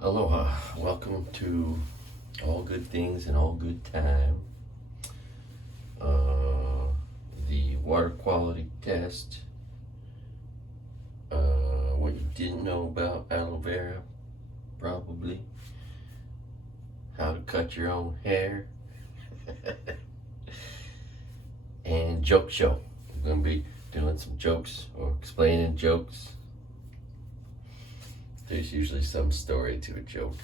Aloha, welcome to All Good Things and All Good Time. The water quality test. What you didn't know about aloe vera, probably. How to cut your own hair. And joke show. I'm going to be doing some jokes or explaining jokes. There's usually some story to a joke.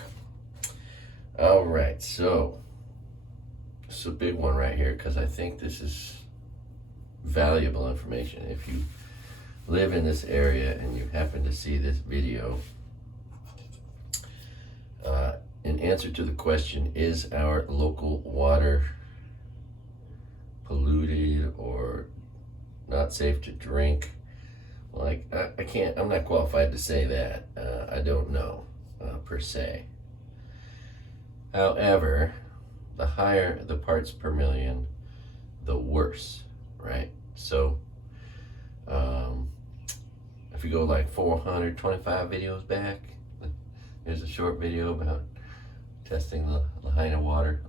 All right, so it's a big one right here because I think this is valuable information. If you live in this area and you happen to see this video, in answer to the question, is our local water polluted or not safe to drink? Like, I can't, I'm not qualified to say that. I don't know, per se. However, the higher the parts per million, the worse, right? So, if you go like 425 videos back, there's a short video about testing the Lahaina water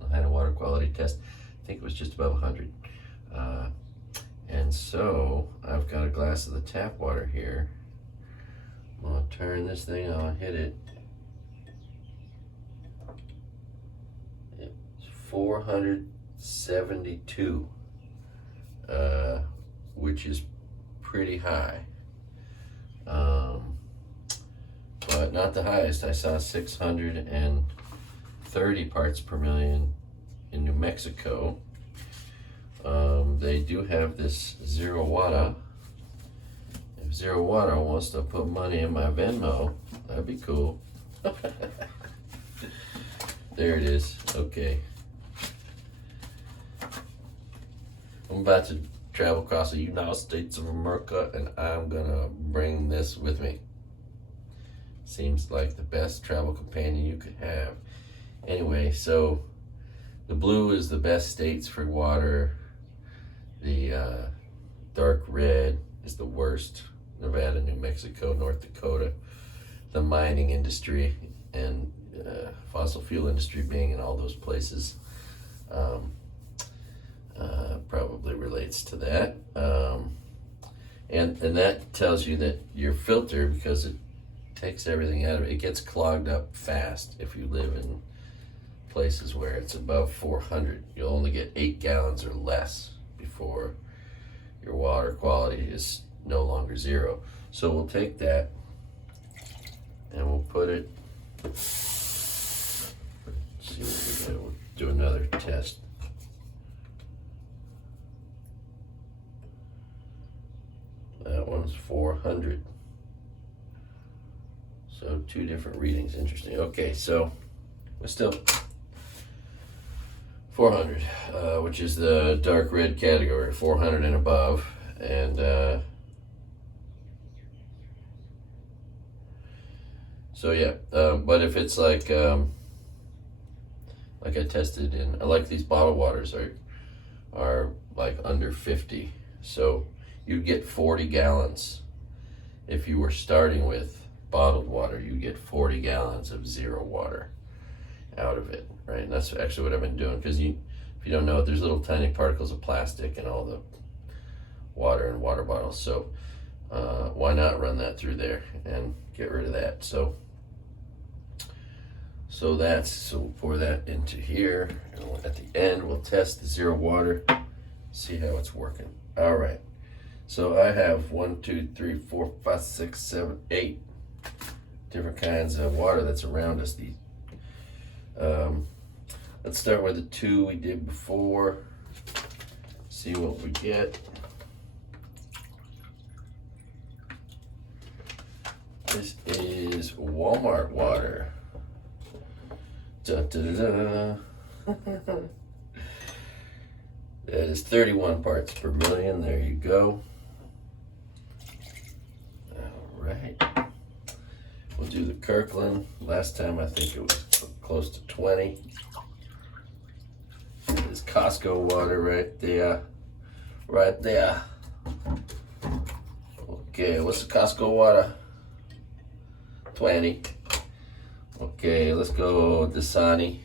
quality test. I think it was just above 100. And so I've got a glass of the tap water here. I'm gonna turn this thing on, hit it. It's 472, which is pretty high. But not the highest. I saw 630 parts per million in New Mexico. They do have this Zero Water. If Zero Water wants to put money in my Venmo, that'd be cool. There it is. Okay. I'm about to travel across the United States of America, and I'm gonna bring this with me. Seems like the best travel companion you could have. Anyway, so the blue is the best states for water. The dark red is the worst. Nevada, New Mexico, North Dakota. The mining industry and fossil fuel industry being in all those places probably relates to that. And that tells you that your filter, because it takes everything out of it, it gets clogged up fast if you live in places where it's above 400. You'll only get 8 gallons or less before your water quality is no longer zero. So we'll take that and we'll put it, let's see what we do. We'll do another test. That one's 400. So 2 different readings, interesting. Okay, so we're still 400, which is the dark red category, 400 and above. And so yeah, but if it's like I tested in, I like these bottled waters are like under 50. So you get 40 gallons. If you were starting with bottled water, you get 40 gallons of zero water out of it, right? And that's actually what I've been doing, because if you don't know it, there's little tiny particles of plastic in all the water and water bottles. So why not run that through there and get rid of that? So we'll pour that into here, and at the end we'll test the zero water, see how it's working. All right, so I have 1, 2, 3, 4, 5, 6, 7, 8 different kinds of water that's around us. Let's start with the 2 we did before, see what we get. This is Walmart water. Da, da, da, da. That is 31 parts per million. There you go. All right. We'll do the Kirkland. Last time I think it was close to 20. This Costco water right there. Right there. Okay, what's the Costco water? 20. We'll Okay, let's go Dasani.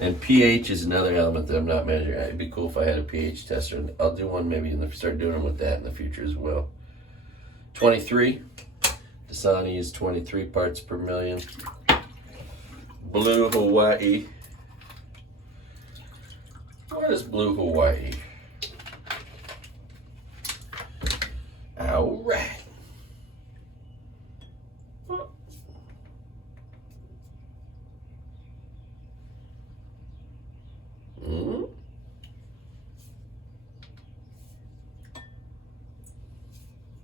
And pH is another element that I'm not measuring. It'd be cool if I had a pH tester. I'll do one maybe start doing them with that in the future as well. 23. Dasani is 23 parts per million. Blue Hawaii. What is Blue Hawaii? All right.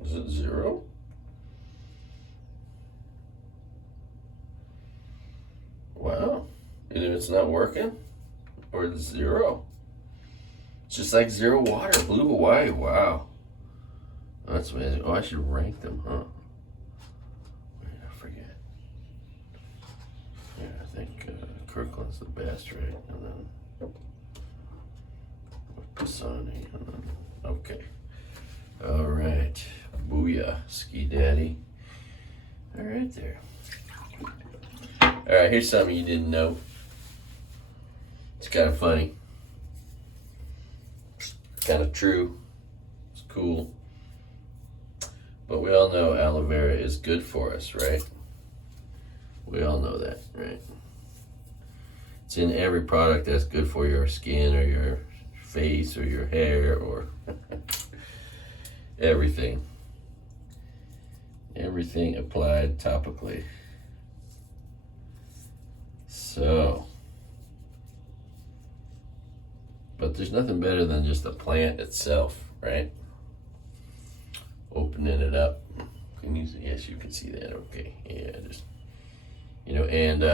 Is it 0? Wow. And if it's not working, or it's 0. It's just like 0 water. Blue Hawaii. Wow. That's amazing. Oh, I should rank them, huh? Wait, I forget. Yeah, I think Kirkland's the best, right? And then Dasani. And then, okay. All right. Booyah, Ski Daddy. All right there. All right, here's something you didn't know. It's kind of funny. Kind of true. It's cool. But we all know aloe vera is good for us, right? We all know that, right? It's in every product that's good for your skin or your face or your hair or everything. Everything applied topically. So, but there's nothing better than just the plant itself, right? Opening it up. Can you see? Yes, you can see that. Okay. Yeah, just, and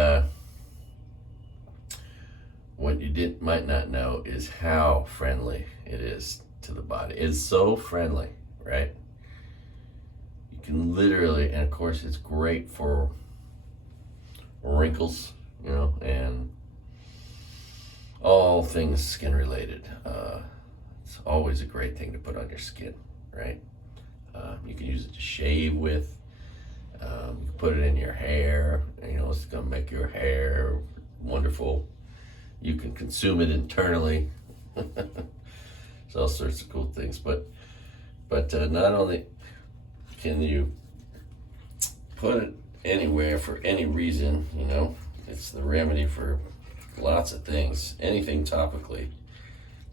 what you might not know is how friendly it is to the body. It's so friendly, right? You can literally, and of course it's great for wrinkles, and all things skin related. It's always a great thing to put on your skin, right? You can use it to shave with. You can put it in your hair. It's gonna make your hair wonderful. You can consume it internally. There's all sorts of cool things, but not only can you put it anywhere for any reason, it's the remedy for lots of things. Anything topically,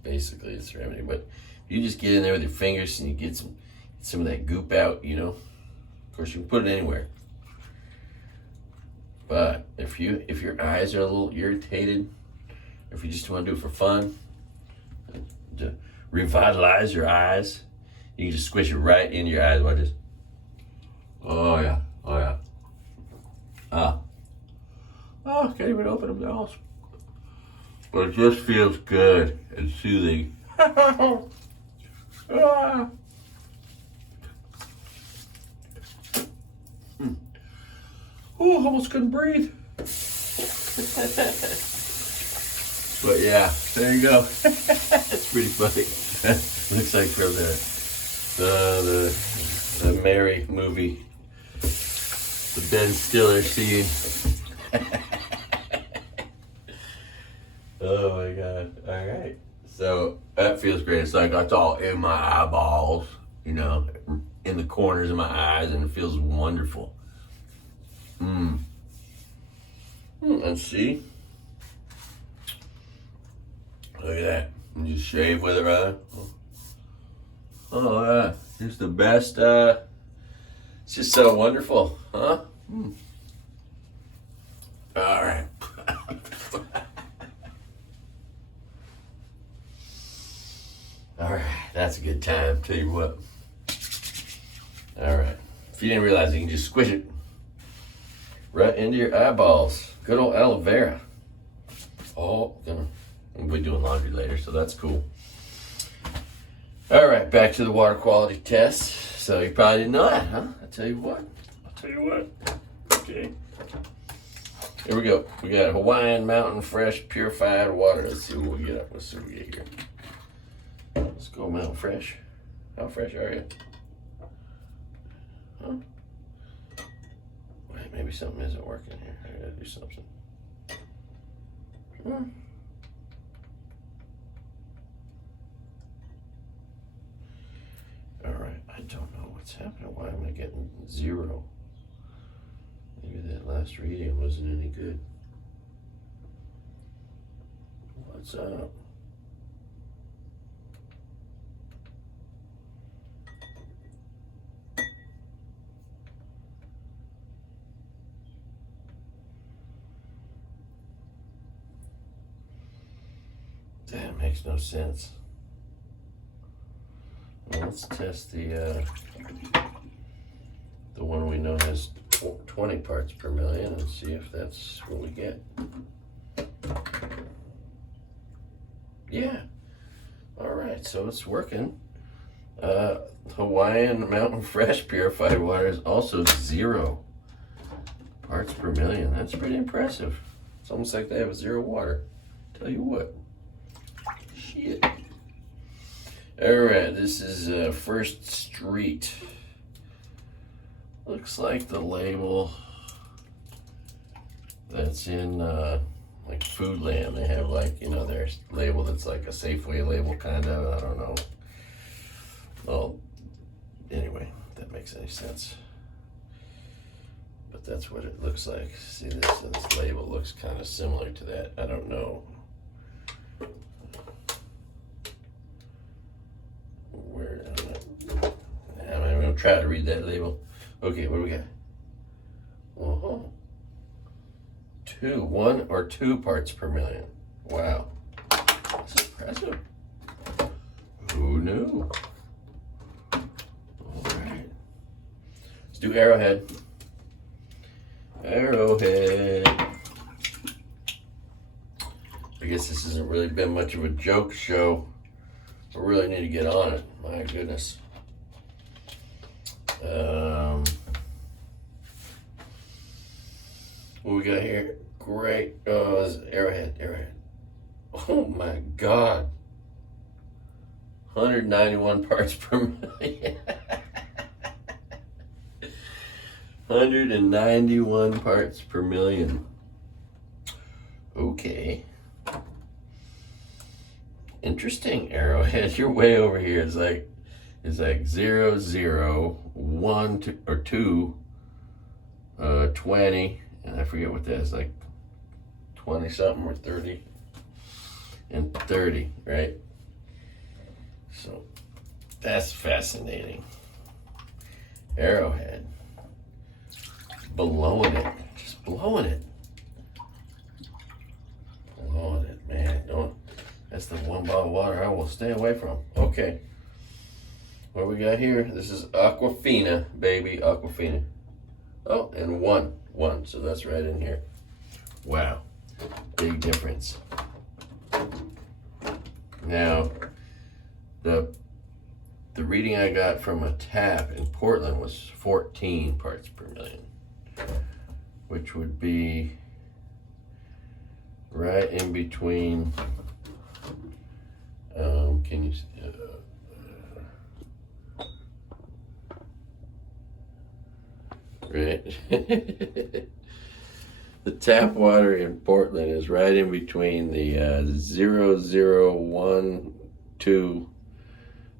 basically, it's the remedy. But you just get in there with your fingers and you get some of that goop out, Of course, you can put it anywhere. But if your eyes are a little irritated, if you just want to do it for fun, to revitalize your eyes, you can just squish it right into your eyes. Watch this. Oh yeah. Oh, can't even open them now. But it just feels good and soothing. Oh, almost couldn't breathe. But yeah, there you go. It's pretty funny. Looks like from the Mary movie, the Ben Stiller scene. Oh my God! All right, so that feels great. It's like it's all in my eyeballs, in the corners of my eyes, and it feels wonderful. And see. Look at that. You just shave with it, right? Oh, yeah. It's the best. It's just so wonderful, huh? All right. All right. That's a good time. Tell you what. All right. If you didn't realize, you can just squish it right into your eyeballs. Good old aloe vera. We'll be doing laundry later, so that's cool. All right, back to the water quality test. So you probably didn't know that, huh? I'll tell you what. Okay. Here we go. We got Hawaiian Mountain Fresh Purified Water. Let's see what we get. Let's see what we get here. Let's go Mountain Fresh. How fresh are you? Huh? Wait, maybe something isn't working here. I gotta do something. Huh? Alright, I don't know what's happening. Why am I getting 0? Maybe that last reading wasn't any good. What's up? That makes no sense. Well, let's test the one we know has 20 parts per million and see if that's what we get. Yeah. All right, so it's working. Hawaiian Mountain Fresh purified water is also 0 parts per million. That's pretty impressive. It's almost like they have 0 water. Tell you what. Shit. All right, this is First Street. Looks like the label that's in like Foodland. They have like, you know, their label that's like a Safeway label kind of. I don't know. Well, anyway, if that makes any sense. But that's what it looks like. See, this label looks kind of similar to that. I don't know. Where I'm gonna try to read that label. Okay, what do we got? Uh-huh. 1 or 2 parts per million. Wow. That's impressive. Who knew? All right. Let's do Arrowhead. Arrowhead. I guess this hasn't really been much of a joke show. I really need to get on it. My goodness. What we got here? Great. Oh, this is Arrowhead. Oh my God. 191 parts per million. 191 parts per million. Okay. Interesting, Arrowhead. You're way over here. It's like 0, 0, 1, 2, or 2, 20, and I forget what that is, like 20 something or 30, and 30, right? So that's fascinating. Arrowhead. Blowing it. Just blowing it. Blowing it, man. Don't. That's the one bottle of water I will stay away from. Okay. What we got here? This is Aquafina, baby. Aquafina. Oh, and 1. So that's right in here. Wow. Big difference. Now, the reading I got from a tap in Portland was 14 parts per million, which would be right in between. Can you see? Right. The tap water in Portland is right in between the 0, 0, 1, 2,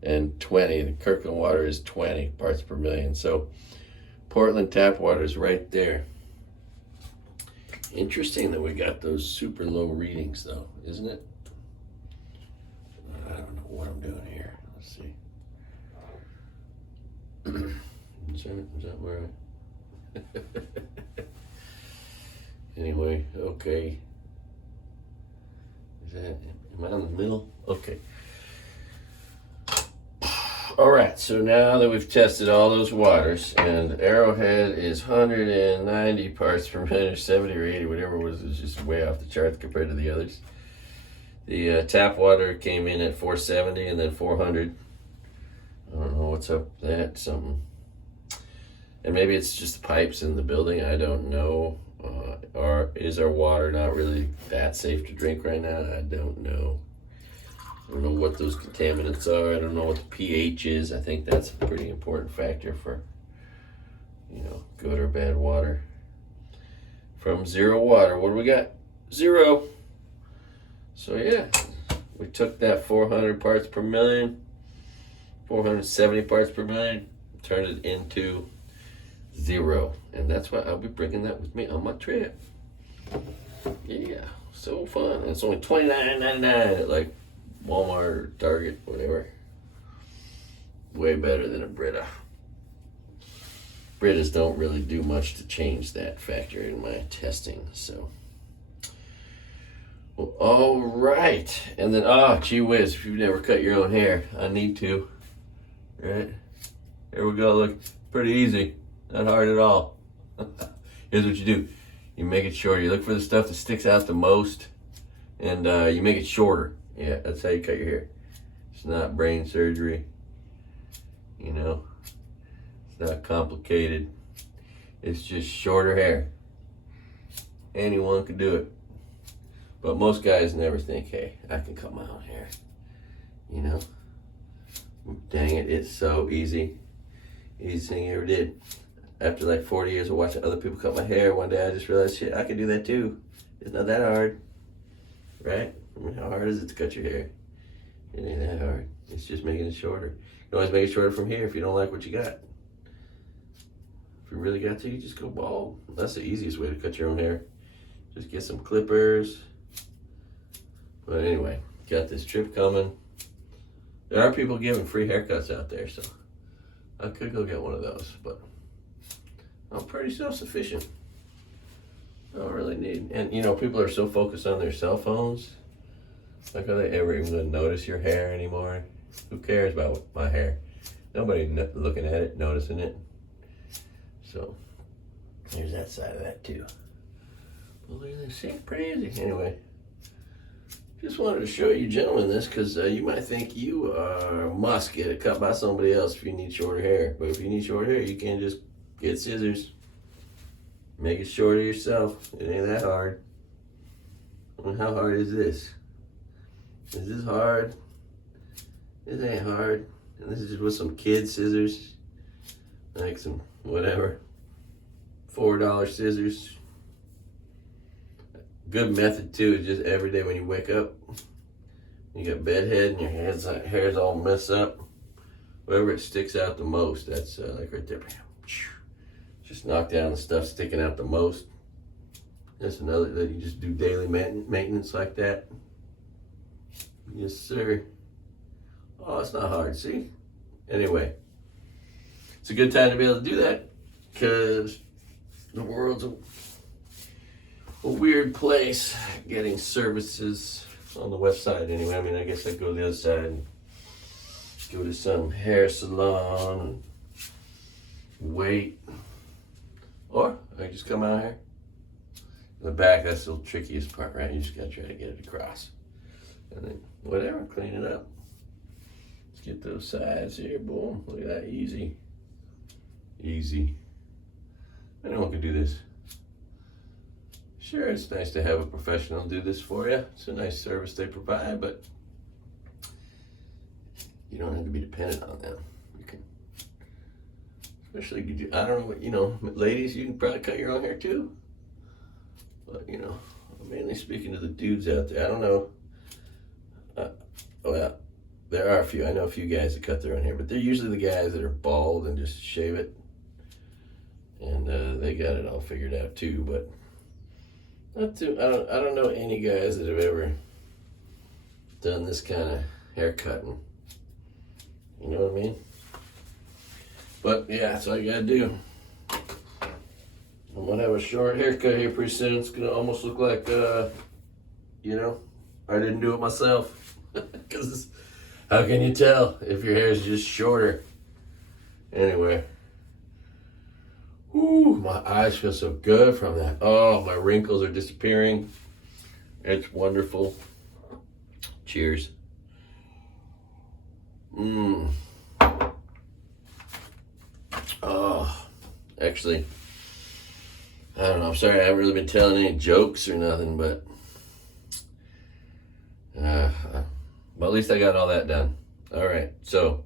and 20. The Kirkland water is 20 parts per million. So Portland tap water is right there. Interesting that we got those super low readings, though, isn't it? I don't know what I'm doing here. Let's see. Is that where Anyway, okay. Am I in the middle? Okay. All right, so now that we've tested all those waters, and Arrowhead is 190 parts per million, or 70 or 80, whatever it was, is just way off the charts compared to the others. The tap water came in at 470 and then 400. I don't know what's up with that, something. And maybe it's just the pipes in the building, I don't know. Or is our water not really that safe to drink right now? I don't know. I don't know what those contaminants are. I don't know what the pH is. I think that's a pretty important factor for you know, good or bad water. From zero water, what do we got? 0. So yeah, we took that 400 parts per million, 470 parts per million, turned it into 0. And that's why I'll be bringing that with me on my trip. Yeah, so fun. It's only $29.99 at like Walmart or Target, whatever. Way better than a Brita. Britas don't really do much to change that factor in my testing, so. Well, all right. And then, gee whiz, if you've never cut your own hair, I need to. Right? Here we go. Look, pretty easy. Not hard at all. Here's what you do. You make it shorter. You look for the stuff that sticks out the most, and you make it shorter. Yeah, that's how you cut your hair. It's not brain surgery. You know, it's not complicated. It's just shorter hair. Anyone can do it. But most guys never think, hey, I can cut my own hair. You know? Dang it, it's so easy. Easiest thing I ever did. After like 40 years of watching other people cut my hair, one day I just realized, shit, I can do that too. It's not that hard. Right? I mean, how hard is it to cut your hair? It ain't that hard. It's just making it shorter. You can always make it shorter from here if you don't like what you got. If you really got to, you just go bald. That's the easiest way to cut your own hair. Just get some clippers. But anyway, got this trip coming. There are people giving free haircuts out there, so I could go get one of those, but I'm pretty self-sufficient. I don't really need, and you know, people are so focused on their cell phones. Like, are they ever even gonna notice your hair anymore? Who cares about my hair? Nobody looking at it, noticing it. So, there's that side of that too. Well, look at this, see, pretty easy. Anyway, just wanted to show you gentlemen this, because you might think you must get it cut by somebody else if you need shorter hair. But if you need short hair, you can just get scissors. Make it shorter yourself. It ain't that hard. I mean, how hard is this? Is this hard? This ain't hard. And this is just with some kid scissors. Like some, whatever, $4 scissors. Good method too is just every day when you wake up, you got bedhead and your hair's all messed up. Wherever it sticks out the most, that's like right there. Just knock down the stuff sticking out the most. That's another that you just do daily maintenance like that. Yes, sir. Oh, it's not hard, see? Anyway, it's a good time to be able to do that because the world's a weird place getting services on the west side anyway. I mean, I guess I'd go to the other side and go to some hair salon and wait. Or I just come out here. In the back, that's the trickiest part, right? You just gotta try to get it across. And then whatever, clean it up. Let's get those sides here, boom. Look at that, easy. Easy. Anyone can do this. Sure, it's nice to have a professional do this for you. It's a nice service they provide, but you don't have to be dependent on them. You can, especially, I don't know what, you know, ladies, you can probably cut your own hair too. But, you know, I'm mainly speaking to the dudes out there. I don't know. Well, there are a few. I know a few guys that cut their own hair, but they're usually the guys that are bald and just shave it. And they got it all figured out too, but not too, I don't know any guys that have ever done this kind of hair cutting. You know what I mean? But yeah, that's all you gotta do. I'm gonna have a short haircut here pretty soon. It's gonna almost look like, you know, I didn't do it myself. Because how can you tell if your hair is just shorter? Anyway. Ooh, my eyes feel so good from that. Oh, my wrinkles are disappearing. It's wonderful. Cheers. Oh, actually, I don't know. I'm sorry, I haven't really been telling any jokes or nothing, but at least I got all that done. All right, so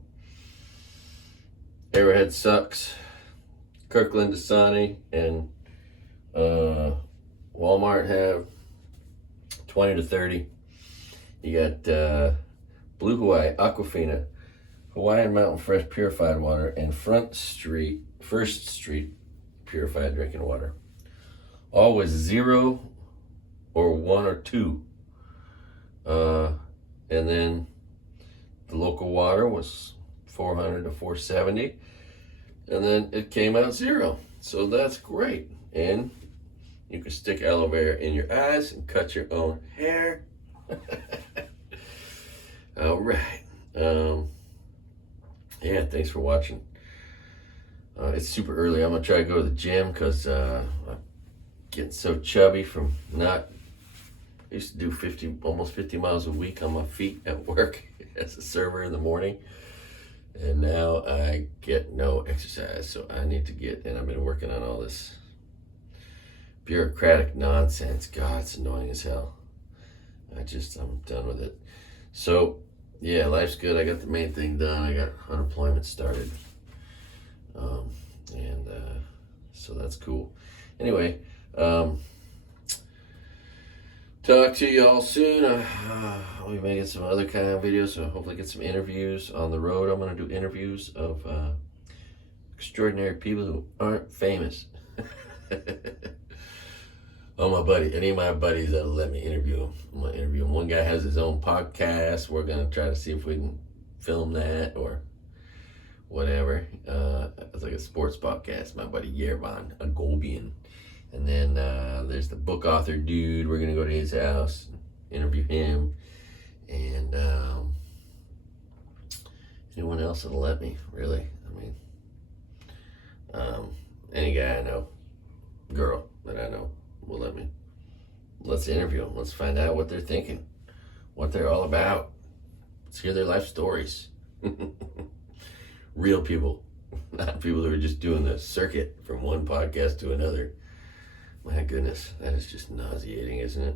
Arrowhead sucks. Kirkland, Dasani, and Walmart have 20 to 30. You got Blue Hawaii, Aquafina, Hawaiian Mountain Fresh Purified Water, and First Street Purified Drinking Water. All with 0 or 1 or 2. And then the local water was $400 to $470. And then it came out 0. So that's great. And you can stick aloe vera in your eyes and cut your own hair. All right. Yeah, thanks for watching. It's super early. I'm going to try to go to the gym because I'm getting so chubby from not... I used to do almost 50 miles a week on my feet at work as a server in the morning. And now I get no exercise. So I need to get... And I've been working on all this bureaucratic nonsense. God, it's annoying as hell. I'm done with it. So, yeah, life's good. I got the main thing done. I got unemployment started. So that's cool. Anyway, talk to you all soon. I'll be making some other kind of videos, so hopefully get some interviews on the road. I'm going to do interviews of extraordinary people who aren't famous. Any of my buddies that'll let me interview them. I'm going to interview them. One guy has his own podcast. We're going to try to see if we can film that or whatever. It's like a sports podcast. My buddy Yerban Agobian. And then there's the book author dude. We're going to go to his house, interview him. And anyone else that'll let me, really. I mean, any guy I know, girl that I know, will let me. Let's interview them. Let's find out what they're thinking, what they're all about. Let's hear their life stories. Real people, not people who are just doing the circuit from one podcast to another. My goodness, that is just nauseating, isn't it?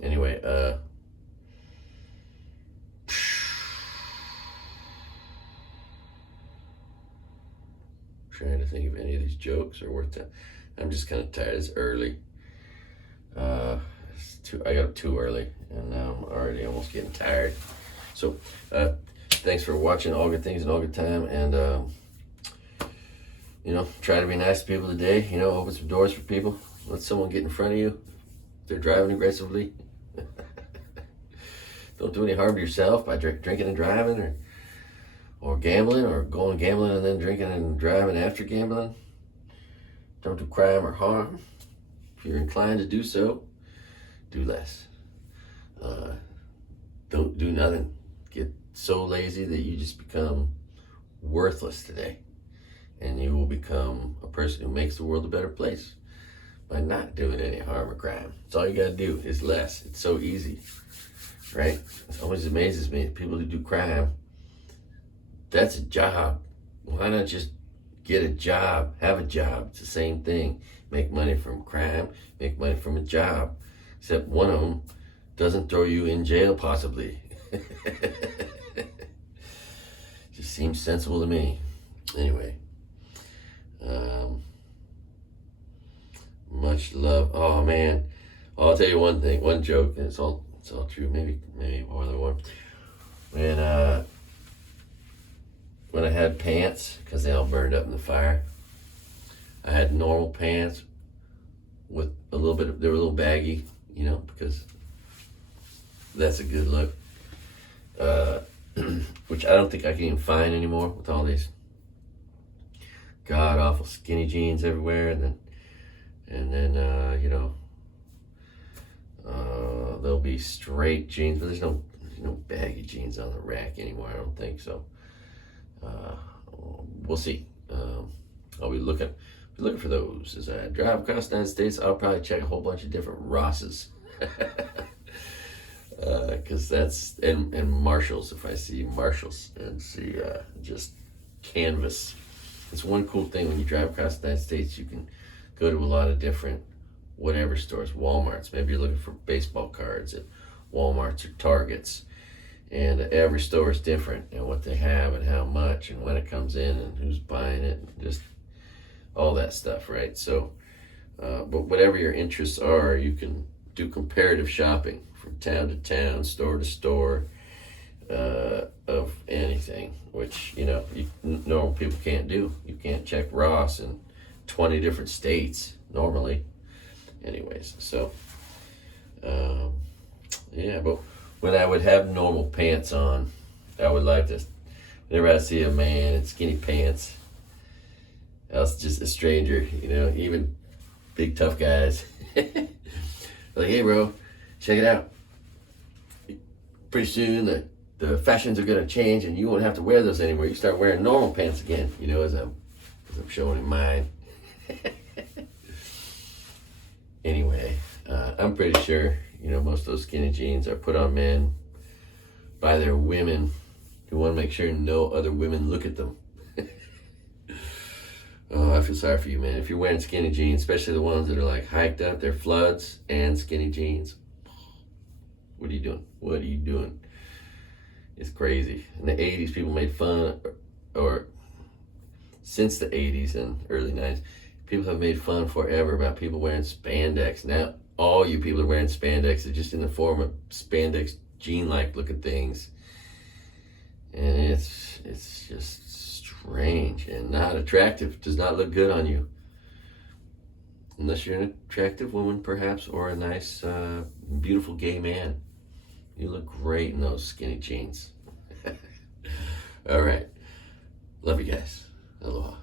Anyway, trying to think if any of these jokes are worth it. I'm just kind of tired. It's early. I got up too early, and now I'm already almost getting tired. So, thanks for watching. All good things and all good time. And try to be nice to people today. Open some doors for people. Let someone get in front of you if they're driving aggressively. Don't do any harm to yourself by drinking and driving, or gambling, or going gambling and then drinking and driving after gambling. Don't do crime or harm. If you're inclined to do so, do less. Don't do nothing. Get so lazy that you just become worthless today. And you will become a person who makes the world a better place by not doing any harm or crime. That's all you gotta do is less. It's so easy, right? It always amazes me, people who do crime, that's a job. Why not just get a job, have a job? It's the same thing. Make money from crime, make money from a job. Except one of them doesn't throw you in jail, possibly. Just seems sensible to me. Anyway. Much love. Oh man, I'll tell you one thing, one joke, and it's all true. Maybe more than one. When I had pants, because they all burned up in the fire, I had normal pants with they were a little baggy, because that's a good look. Which I don't think I can even find anymore with all these god awful skinny jeans everywhere, and then there'll be straight jeans, but there's no baggy jeans on the rack anymore. I don't think so. We'll see. I'll be looking for those as I drive across the United States. I'll probably check a whole bunch of different Rosses, because that's and Marshalls. If I see Marshalls and see just canvas. It's one cool thing when you drive across the United States. You can go to a lot of different whatever stores, Walmarts. Maybe you're looking for baseball cards at Walmarts or Targets, And every store is different, and what they have and how much and when it comes in and who's buying it, and just all that stuff, right? So, but whatever your interests are, you can do comparative shopping from town to town, store to store, of anything, which, normal people can't do. You can't check Ross in 20 different states normally. Anyways, so, yeah, but when I would have normal pants on, I would like to, whenever I see a man in skinny pants, I was just a stranger, even big tough guys. Like, hey bro, check it out. Pretty soon the fashions are gonna change and you won't have to wear those anymore. You start wearing normal pants again, as I'm showing him mine. Anyway, I'm pretty sure, most of those skinny jeans are put on men by their women who want to make sure no other women look at them. Oh, I feel sorry for you, man. If you're wearing skinny jeans, especially the ones that are like hiked up, they're floods and skinny jeans. What are you doing? What are you doing? It's crazy. In the 80s, people made fun, or since the 80s and early 90s, people have made fun forever about people wearing spandex. Now, all you people are wearing spandex. They're just in the form of spandex jean-like looking things. And it's just strange and not attractive. Does not look good on you. Unless you're an attractive woman, perhaps, or a nice, beautiful gay man. You look great in those skinny jeans. All right. Love you guys. Aloha.